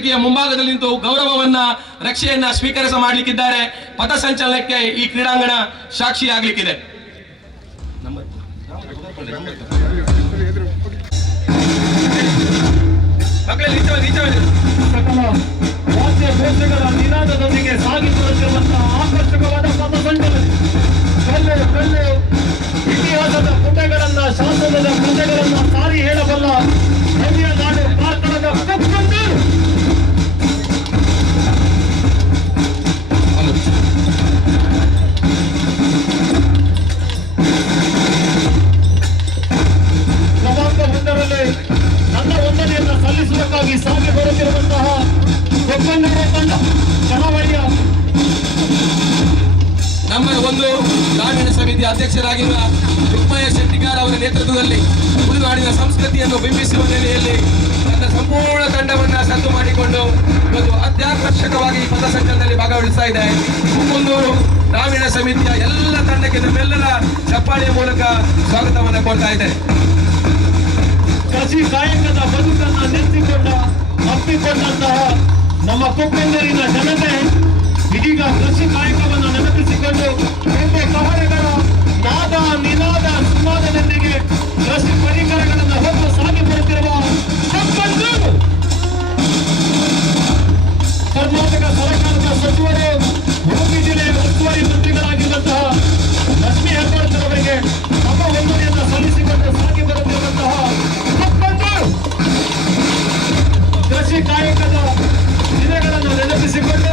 ವೇದಿಕೆಯ ಮುಂಭಾಗದಲ್ಲಿ ನಿಂತು ಗೌರವವನ್ನ ರಕ್ಷೆಯನ್ನ ಸ್ವೀಕರಿಸ ಮಾಡಲಿಕ್ಕಿದ್ದಾರೆ. ಪಥಸಂಚಲನಕ್ಕೆ ಈ ಕ್ರೀಡಾಂಗಣ ಸಾಕ್ಷಿಯಾಗಲಿಕ್ಕಿದೆ. ವಾದ್ಯ ಘೋಷಗಳ ನಿನಾದದೊಂದಿಗೆ ಸಾಗಿಸುತ್ತಿರುವಂತಹ ಆಕರ್ಷಕವಾದ ಪಥಸಂಚಲನ ಕಲ್ಲು ಇತಿಹಾಸದ ಪುಟಗಳನ್ನ, ಶಾಸನದ ಕಥೆಗಳನ್ನ ಸಾರಿ ಹೇಳಬಲ್ಲ ಭವ್ಯ ನಾಡು ಕಾರ್ಕಳದ ಕಪ್ಪಂದು ಕ್ರಮಾಂಕ 1ರಲ್ಲಿ ನನ್ನ ವಂದನೆಯನ್ನು ಸಲ್ಲಿಸುವುದಕ್ಕಾಗಿ ಸಾಗಿ ಬರುತ್ತಿರುವಂತಹ ಒಪ್ಪಂದದ ತಂಡ ಕರಾವಳಿಯ ನಮ್ಮ ಒಂದು ಗ್ರಾಮೀಣ ಸಮಿತಿ ಅಧ್ಯಕ್ಷರಾಗಿರುವ ರುಕ್ಮಯ್ಯ ಶೆಟ್ಟಿಗಾರ್ ಅವರ ನೇತೃತ್ವದಲ್ಲಿ ಉಳಿನಾಡಿನ ಸಂಸ್ಕೃತಿಯನ್ನು ಬಿಂಬಿಸುವ ನೆಲೆಯಲ್ಲಿ ತನ್ನ ಸಂಪೂರ್ಣ ತಂಡವನ್ನ ಸದ್ದು ಮಾಡಿಕೊಂಡು ಒಂದು ಅತ್ಯಾಕರ್ಷಕವಾಗಿ ಪಥಸಂಚಲನದಲ್ಲಿ ಭಾಗವಹಿಸ್ತಾ ಇದೆ. ಕುಂದೂರು ಗ್ರಾಮೀಣ ಸಮಿತಿಯ ಎಲ್ಲ ತಂಡಕ್ಕೆ ನಮ್ಮೆಲ್ಲರ ಚಪ್ಪಾಳೆಯ ಮೂಲಕ ಸ್ವಾಗತವನ್ನು ಕೊಡ್ತಾ ಇದೆ. ಕೃಷಿ ಕಾಯಕದ ಬದುಕನ್ನು ನೆನೆಸಿಕೊಂಡ ಅಪ್ಪಿಕೊಂಡಂತಹ ನಮ್ಮ ಕೊಪ್ಪಂದೂರಿನ ಜನತೆ ಇದೀಗ ಕೃಷಿ ಕಾಯಕವನ್ನು ನೆನಪಿಸಿಕೊಂಡು ಬೇರೆ ಕವರೆಗಳ ನಾದ ನಿನಾದ ಸುನಾದದೊಂದಿಗೆ ಕೃಷಿ ಪರಿಕರಗಳನ್ನು ಹೊತ್ತು ಸಾಗಿ ಬರುತ್ತಿರುವ ಕೊಪ್ಪಂದೂರು ಕರ್ನಾಟಕ ಸರ್ಕಾರದ ಸಚಿವರು, ಉಡುಪಿ ಜಿಲ್ಲೆಯ ಉಸ್ತುವಾರಿ ಮಂತ್ರಿಗಳಾಗಿರುವಂತಹ ಲಕ್ಷ್ಮೀ ಹೆಬ್ಬಾಳ್ಕರ್ ಅವರಿಗೆ ನಮ್ಮ ವಂದನೆಯನ್ನು ಸಲ್ಲಿಸಿಕೊಂಡು ಸಾಗಿ ಬರುತ್ತಿರುವಂತಹ ಕೊಪ್ಪಂದೂರು ಕೃಷಿ ಕಾಯಕದ ದಿನಗಳನ್ನು ನೆನಪಿಸಿಕೊಂಡು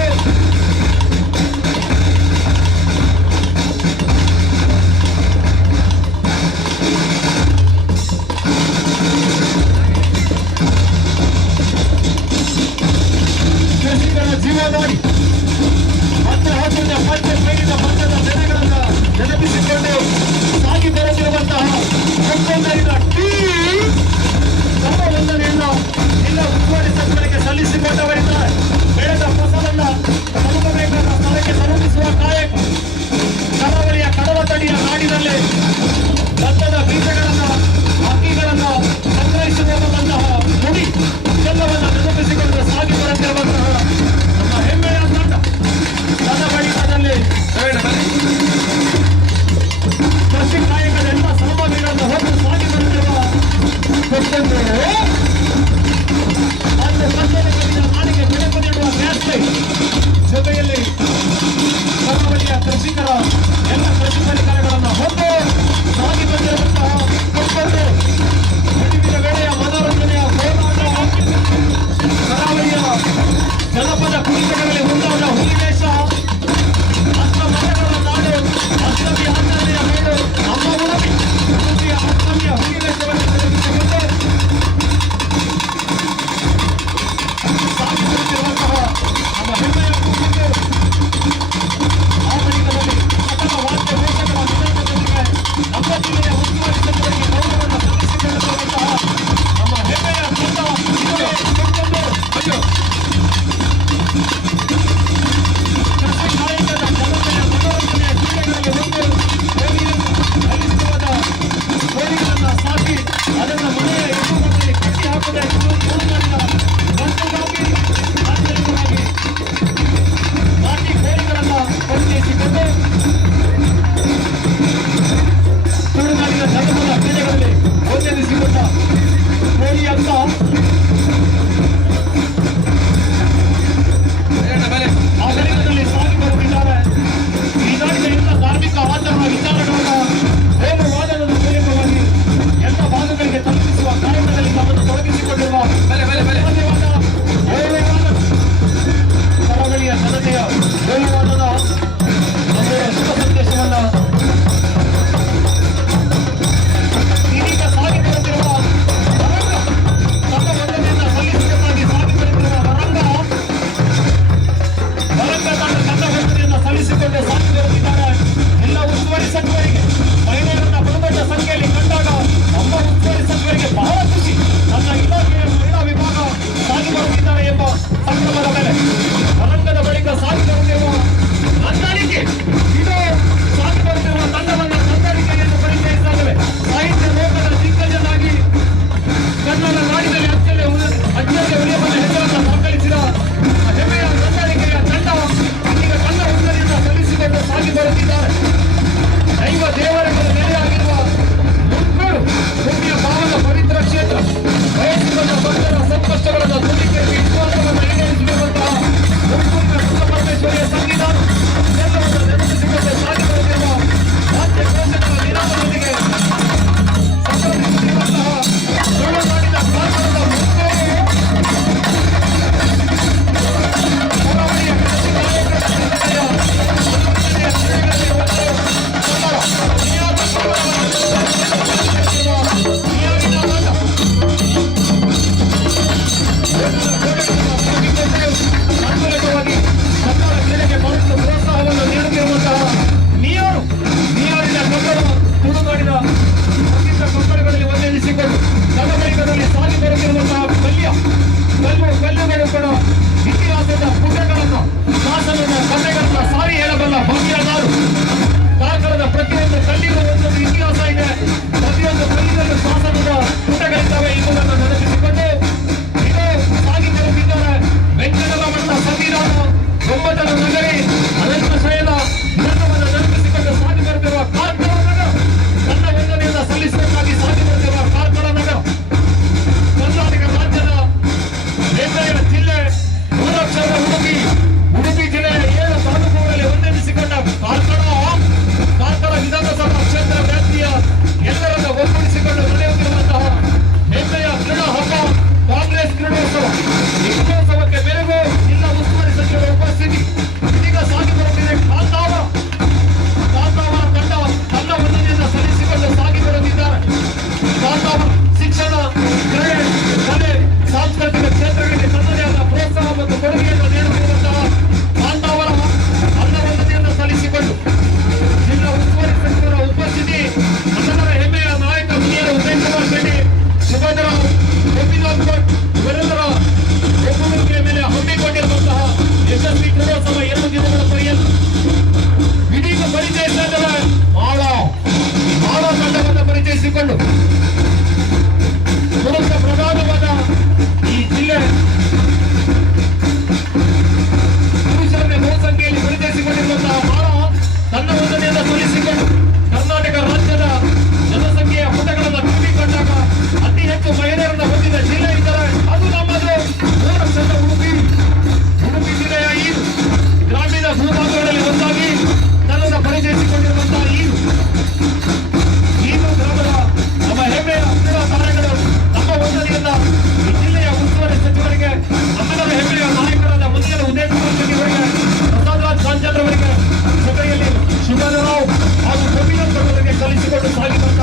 ಕೃಷಿಕರ ಜೀವನಾಡಿ ಮತ್ತೆ ಹಸಿರಿನ ಪಂಚ ಬೇಡಿದ ಪಂಚದ ದಿನಗಳನ್ನು ನೆನಪಿಸಿಕೊಂಡು ಸಾಗಿ ಬರುತ್ತಿರುವಂತಹ ಕೊಪ್ಪಂದೂರಿನ ಟೀಮ್ ನಮ್ಮ ವಂದನೆಯನ್ನು ಎಲ್ಲ ಉಸ್ತುವಾರಿ ಸಚಿವರಿಗೆ ಸಲ್ಲಿಸಿಕೊಂಡವರಿದ್ದಾರೆ. ಬೆಳೆದ ಫಸಲನ್ನ ತಲುಪಬೇಕಾದ ಸ್ಥಳಕ್ಕೆ ತಲುಪಿಸುವ ಕಾಯಕ ಕರಾವಳಿಯ ಕಡಲ ತಡಿಯ ನಾಡಿನಲ್ಲಿ ಭತ್ತದ ಬೀಜಗಳನ್ನು, ಅಕ್ಕಿಗಳನ್ನು ಸಂಗ್ರಹಿಸಿರುವಂತಹ ನುಡಿ ಎಲ್ಲವನ್ನು ನೆನಪಿಸಿಕೊಂಡು ಸಾಗಿ ಬರುತ್ತಿರುವಂತಹ ನಮ್ಮ ಹೆಮ್ಮೆಯ ತಂಡ ನನ್ನ ಬಳಿಕದಲ್ಲಿ ಕೃಷಿ ಕಾಯಕದ ಎಲ್ಲ ಸಾಮಗ್ರಿಗಳನ್ನು ಹೊತ್ತು ಸಾಗಿ ಬರುತ್ತಿರುವ ಕೊಪ್ಪಂದೂರು ಒಂದು ಕನ್ನಡದ ನಾಡಿಗೆ ಬೆಳಕು ನೀಡುವ ಮ್ಯಾಸ್ಟ್ರಿ ಜೊತೆಯಲ್ಲಿ ಕರಾವಳಿಯ ಕೃಷಿಕರ ಎಲ್ಲ ಕೃಷಿ ಪರಿಕರಗಳನ್ನು ಹೊತ್ತು ಸಾಗಿ ಬಂದಿರುವಂತಹ ಕೊಪ್ಪಂದೂರು ವಿವಿಧ ವೇಳೆಯ ಮನೋರಂಜನೆಯ ಹೋರಾಟ ಕರಾವಳಿಯ ಜನಪದ ಕುಣಿತಗಳಲ್ಲಿ ಮುಂದಾದ ಹುಲಿವೇಷ ಅಷ್ಟ ಮರಗಳ ನಾಡು, ಅಷ್ಟಮಿ 12ನೆಯ ಮೇಡು ನಮ್ಮ ಉಡುಪಿ ಉಡುಪಿಯ ಅಷ್ಟಮಿಯ ಹುಲಿವೇಷವನ್ನು ತೆಗೆದುಕೊಂಡು ಸಾಗಿಸುತ್ತಿರುವಂತಹ ನಮ್ಮ ಹೆಮ್ಮೆಯ ಕೊಪ್ಪಂದೂರು ಆ ಬಳಿಕದಲ್ಲಿ ಸಕಲ ವಾದ್ಯ ಘೋಷಗಳ ನಿನಾದದೊಂದಿಗೆ ನಮ್ಮ ಜಿಲ್ಲೆಯ ಉಸ್ತುವಾರಿ ಸಚಿವರಿಗೆ ಗೌರವವನ್ನು ಸಲ್ಲಿಸಿಕೊಳ್ಳುತ್ತಿರುವಂತಹ ನಮ್ಮ ಹೆಮ್ಮೆಯ ತಂಡ ಇದುವೇ ಕೊಪ್ಪಂದೂರು ಕೃಷಿ ಕಾಯಕದ ಜನತೆಯ ಮನೋರಂಜನೆಯ ಕ್ರೀಡೆಗಳಲ್ಲಿ ಒಂದು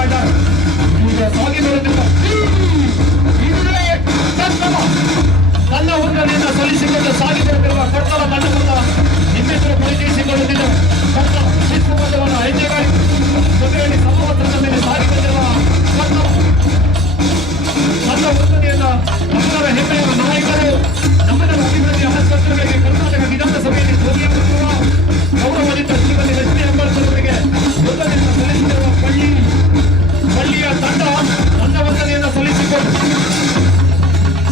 ಮಾಡಿದ್ದಾರೆ. ಈಗ ಸಾಗಿ ಬರುತ್ತಿಲ್ಲ. ಇದುವೇ ತತ್ಸಮ ತನ್ನ ವಂದನೆಯನ್ನು ಸಲ್ಲಿಸಿಕೊಂಡು ಸಾಗಿ ಬರುತ್ತಿರುವ ಕೊಡ್ತಲ ತಂಡದಿಂದ ನಿಮ್ಮೆದುರು ಪರಿಚಯಿಸಿಕೊಳ್ಳುತ್ತಿದ್ದ ಶಿಸ್ತುಬದ್ಧವನ್ನು ಹೆಜ್ಜೆಗಾಡಿ ಜೊತೆಯಲ್ಲಿ ಸಮವಸ್ತ್ರದ ಮೇಲೆ ಸಾಗಿ ಬಂದಿರುವ ಕೊಡ್ತಲ ತನ್ನ ವಂದನೆಯನ್ನು ನಮ್ಮೆಲ್ಲರ ಹೆಮ್ಮೆಯ ನಾಯಕರು ನಮ್ಮೆಲ್ಲರ ಅಭಿವೃದ್ಧಿಯ ಆಸ್ಪತ್ರೆಗಳಿಗೆ ಕರ್ನಾಟಕ ವಿಧಾನಸಭೆಯಲ್ಲಿ ಧ್ವನಿಯಾಗುತ್ತಿರುವ ಗೌರವದಿಂದ ಶ್ರೀಮತಿ ಲಕ್ಷ್ಮೀ ಹೆಬ್ಬಾಳ್ಕರ್ ಅವರಿಗೆ ವಂದನೆಯನ್ನು ಸಲ್ಲಿಸುತ್ತಿರುವ ಪಳ್ಳಿಯ ತಂಡ ನನ್ನ ವಂದನೆಯನ್ನು ಸಲ್ಲಿಸಿಕೊಂಡು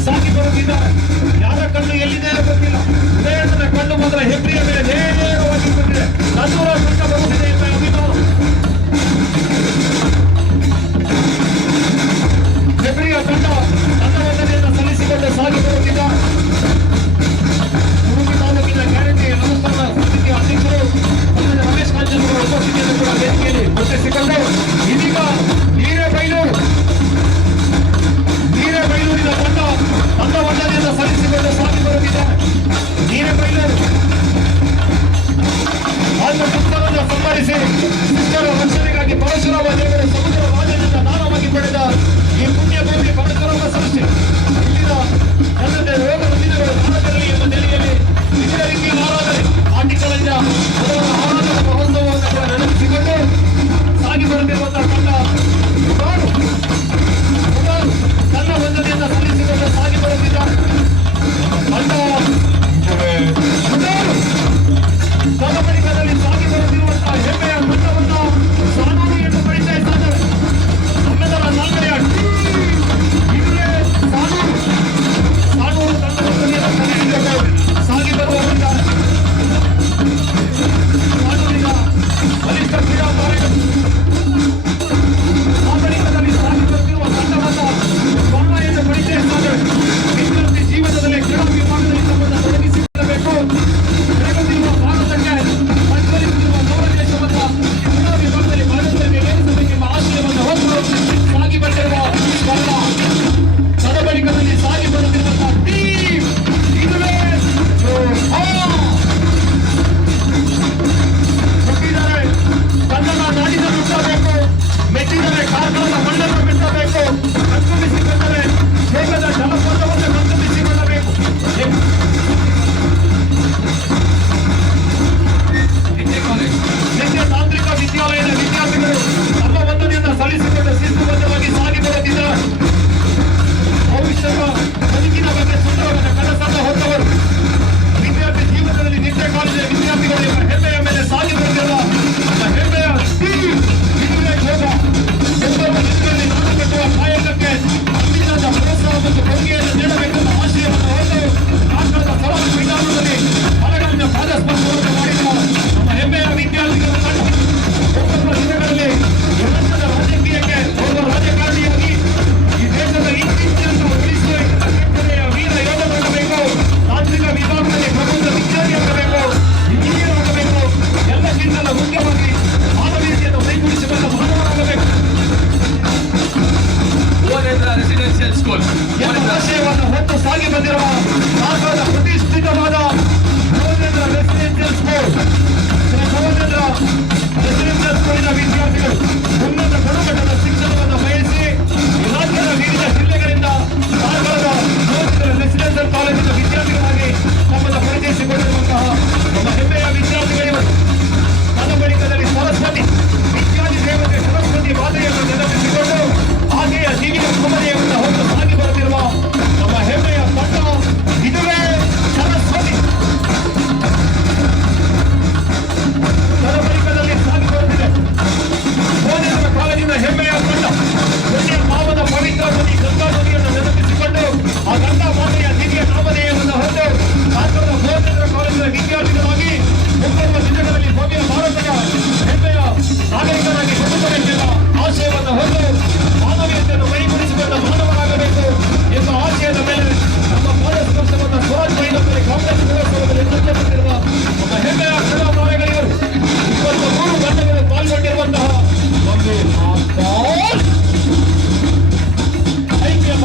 ಸಾಗಿ ಬರುತ್ತಿದ್ದ ಯಾರ ಕಣ್ಣು ಎಲ್ಲಿದೆ ಗೊತ್ತಿಲ್ಲ. ಉದಯಣ್ಣನ ಕಣ್ಣು ಮಾತ್ರ ಹೆಬ್ರಿಯ ಮೇಲೆ ನೇರವಾಗಿ ಬಂದಿದೆ. ನನ್ನೂರ ತಂಡ ಬರುತ್ತಿದೆ ಎಂಬ ಅಭಿಮಾನ. ಹೆಬ್ರಿಯ ತಂಡ ನನ್ನ ವಂದನೆಯನ್ನು ಸಲ್ಲಿಸಿಕೊಂಡು ಸಾಗಿ ಬರುತ್ತಿದ್ದ ಉಡುಪಿ ತಾಲೂಕಿನ ಗ್ಯಾರಂಟಿ ನಮಸ್ಕಾರ ಸಮಿತಿಯ ಅಧ್ಯಕ್ಷರು ರಮೇಶ್ ಕಾಂಚನ್ ಅವರ ಉಪಸ್ಥಿತಿಯನ್ನು ಕೂಡ ವೇದಿಕೆಯಲ್ಲಿ ಗುರುತಿಸಿಕೊಂಡು ಇದೀಗ ಹಿರೇಬೈಲೂರಿನ ತಂಡ ತನ್ನ ವಂದನೆಯನ್ನು ಸಲ್ಲಿಸಿಕೊಂಡು ಸಾಗಿ ಬರುತ್ತಿದ್ದಾರೆ. ಹಿರೇಬೈಲೂರು ಹಾಗೂ ಭಕ್ತರನ್ನು ಸಂಭರಿಸಿ ಶಿಷ್ಟರ ರಕ್ಷಣೆಗಾಗಿ ಪರಶುರಾಮ ದೇವರ